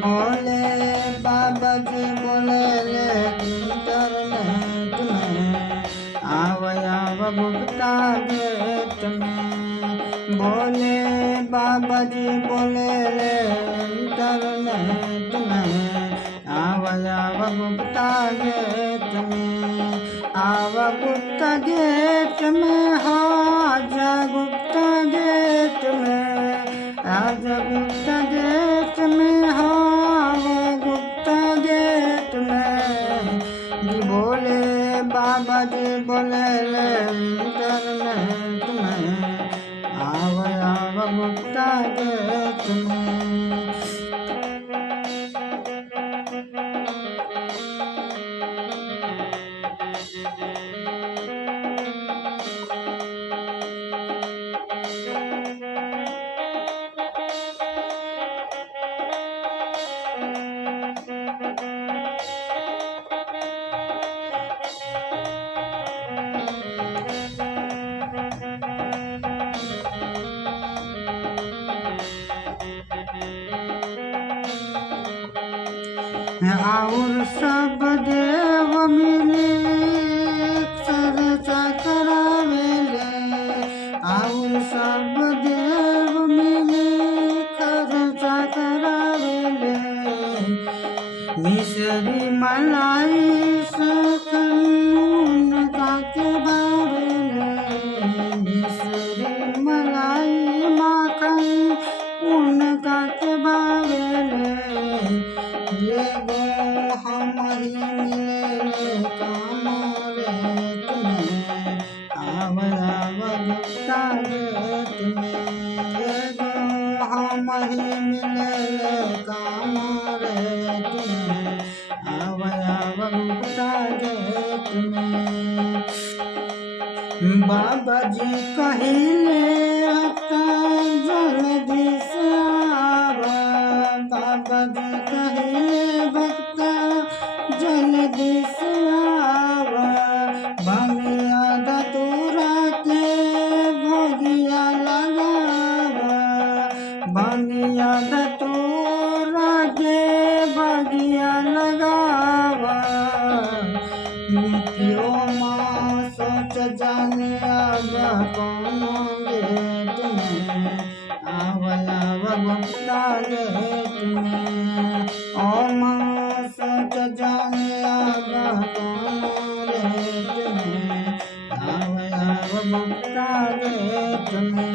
भोले बाबा जी बोले ले इंटरनेट में आव आव गुप्ता गेट में। भोले बाबा जी बोले ले इंटरनेट में आव आव गुप्ता गेट में। आव गुप्ता गेट में हो आजा गुप्ता गेट में। आजा गुप्ता गेट में हो गुप्ता गेट में। जी बोले बाबा जी बोले ले इंटरनेट में आव आव गुप्ता गेट में। और सब देव मिले चर्चा करावेले। और सब देव मिले चर्चा करावेले। मिसरी मलाई सखन काके भावेले। मिसरी मलाई माखन उनका के भावेले। ये गो हमारी मिले कामरे तुम्हें आव आव गुप्ता गेट में। ये गो हमारी मिले कामरे तुम्हें आव आव गुप्ता गेट में। बाबा जी कहिले हता जल्दी से आवा। बाबा जी कहिले भक्ता जल्दी से आवा। भंगिया धतूरा के भोगिया लगावा। भंगिया धतूरा के भोगिया लगावा। क्यों माँ सोच जाने आवा कौनो गेट में आव आव गुप्ता गेट में। ओ माँ सोच जाने आवा कौनो गेट में आव आव गुप्ता गेट में।